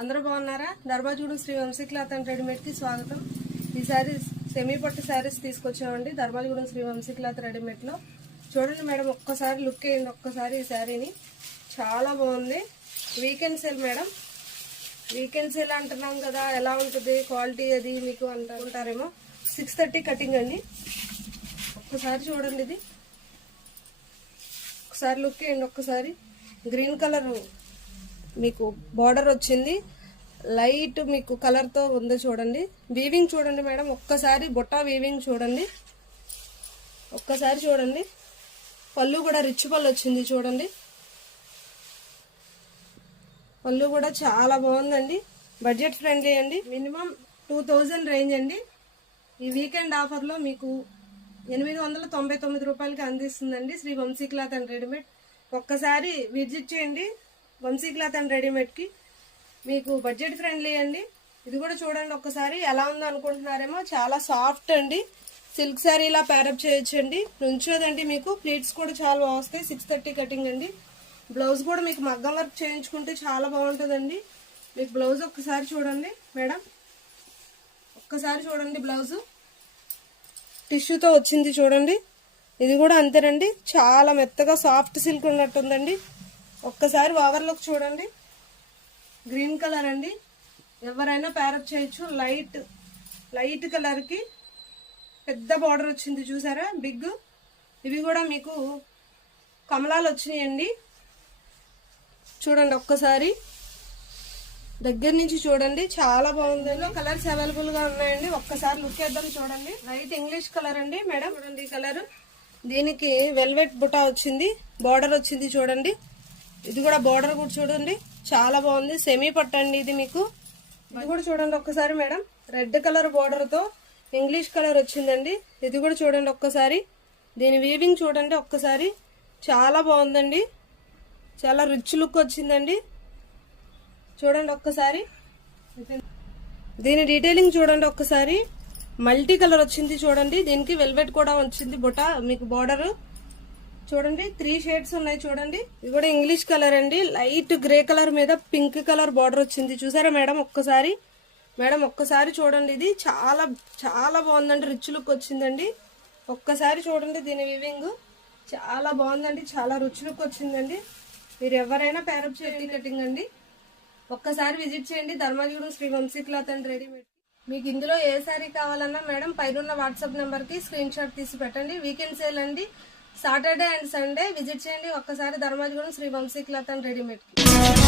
అందరూ బాగున్నారా? Dharmajigudem Shri Vamsi cloth and readymade కి స్వాగతం. ఈ శారీస్ సెమీ పట్టు శారీస్ తీసుకొచ్చామండి ధర్మాజగూడెం శ్రీ వంశీ క్లాత్ రెడీమేడ్ లో. చూడండి మేడం, ఒక్కసారి లుక్ వేయండి ఒక్కసారి ఈ శారీని. చాలా బాగుంది. Weekend sale madam. Weekend sale అంటున్నాం కదా, ఎలా ఉంటుంది క్వాలిటీ అది మీకు అంటారేమో. 630 కటింగ్ అండి. ఒక్కసారి చూడండి, ఇది ఒకసారి లుక్ వేయండి ఒక్కసారి. గ్రీన్ కలర్ మీకు బార్డర్ వచ్చింది, లైట్ మీకు కలర్ తో ఉంది. చూడండి వీవింగ్ చూడండి మేడం, ఒక్కసారి బొట్టా వీవింగ్ చూడండి, ఒక్కసారి చూడండి. పళ్ళు కూడా రిచ్ పళ్ళు వచ్చింది చూడండి. పళ్ళు కూడా చాలా బాగుందండి. బడ్జెట్ ఫ్రెండ్లీ అండి. మినిమం 2000 రేంజ్ అండి. ఈ వీకెండ్ ఆఫర్ లో మీకు 899 రూపాయలకి అందిస్తుందండి Shri Vamsi cloth and readymade. ఒక్కసారి విజిట్ చేయండి వంశీ క్లాత్ అండ్ రెడీమేడ్ కి. మీకు బడ్జెట్ ఫ్రెండ్లీ అండి. ఇది కూడా చూడండి ఒక్కసారి, ఎలా ఉందో అనుకుంటున్నారేమో. చాలా సాఫ్ట్ అండి. సిల్క్ శారీ ఇలా ప్యారప్ చేయొచ్చండి. నుంచోదండి, మీకు ప్లీట్స్ కూడా చాలా బాగా వస్తాయి. 630 కటింగ్ అండి. బ్లౌజ్ కూడా మీకు మగ్గం వర్క్ చేయించుకుంటే చాలా బాగుంటుందండి. మీకు బ్లౌజ్ ఒక్కసారి చూడండి మేడం, ఒక్కసారి చూడండి. బ్లౌజ్ టిష్యూతో వచ్చింది చూడండి. ఇది కూడా అంతేనండి, చాలా మెత్తగా సాఫ్ట్ సిల్క్ ఉన్నట్టుందండి. ఒక్కసారి ఓవర్లుక్ చూడండి. గ్రీన్ కలర్ అండి, ఎవరైనా ప్యారప్ చేయొచ్చు. లైట్ కలర్ కి పెద్ద బార్డర్ వచ్చింది చూసారా, బిగ్. ఇవి కూడా మీకు కమలాలు వచ్చినాయండి. చూడండి ఒక్కసారి దగ్గర నుంచి చూడండి, చాలా బాగుంది. కలర్స్ అవైలబుల్ గా ఉన్నాయండి. ఒక్కసారి లుక్ చేద్దాం చూడండి. లైట్ ఇంగ్లీష్ కలర్ అండి మేడం. చూడండి ఈ కలర్, దీనికి వెల్వెట్ బుటా వచ్చింది, బార్డర్ వచ్చింది చూడండి. ఇది కూడా బార్డర్ కూడా చూడండి, చాలా బాగుంది. సెమీ పట్టండి ఇది మీకు. ఇది కూడా చూడండి ఒక్కసారి మేడం, రెడ్ కలర్ బార్డర్ తో ఇంగ్లీష్ కలర్ వచ్చిందండి. ఇది కూడా చూడండి ఒక్కసారి. దీని వీవింగ్ చూడండి ఒక్కసారి, చాలా బాగుందండి. చాలా రిచ్ లుక్ వచ్చిందండి. చూడండి ఒక్కసారి. దీని డీటెయిలింగ్ చూడండి ఒక్కసారి. మల్టీ కలర్ వచ్చింది చూడండి. దీనికి వెల్వెట్ కూడా వచ్చింది బుట్ట మీకు. బార్డర్ చూడండి 3 షేడ్స్ ఉన్నాయి చూడండి. ఇది కూడా ఇంగ్లీష్ కలర్ అండి. లైట్ గ్రే కలర్ మీద పింక్ కలర్ బార్డర్ వచ్చింది చూసారా మేడం. ఒక్కసారి మేడం ఒక్కసారి చూడండి. ఇది చాలా చాలా బాగుందండి, రిచ్ లుక్ వచ్చిందండి. ఒక్కసారి చూడండి, దీని వీవింగ్ చాలా బాగుందండి, చాలా రిచ్ లుక్ వచ్చిందండి. మీరు ఎవరైనా ప్యారప్ చేయండి కటింగ్ అండి. ఒక్కసారి విజిట్ చేయండి Dharmajigudem Shri Vamsi cloth and readymade. మీకు ఇందులో ఏ శారీ కావాలన్నా మేడం పైన వాట్సాప్ నెంబర్ కి స్క్రీన్ షాట్ తీసి పెట్టండి. వీకెండ్ సేల్ అండి, సాటర్డే అండ్ సండే విజిట్ చేయండి ఒక్కసారి Dharmajigudem Shri Vamsi cloth and readymade కి.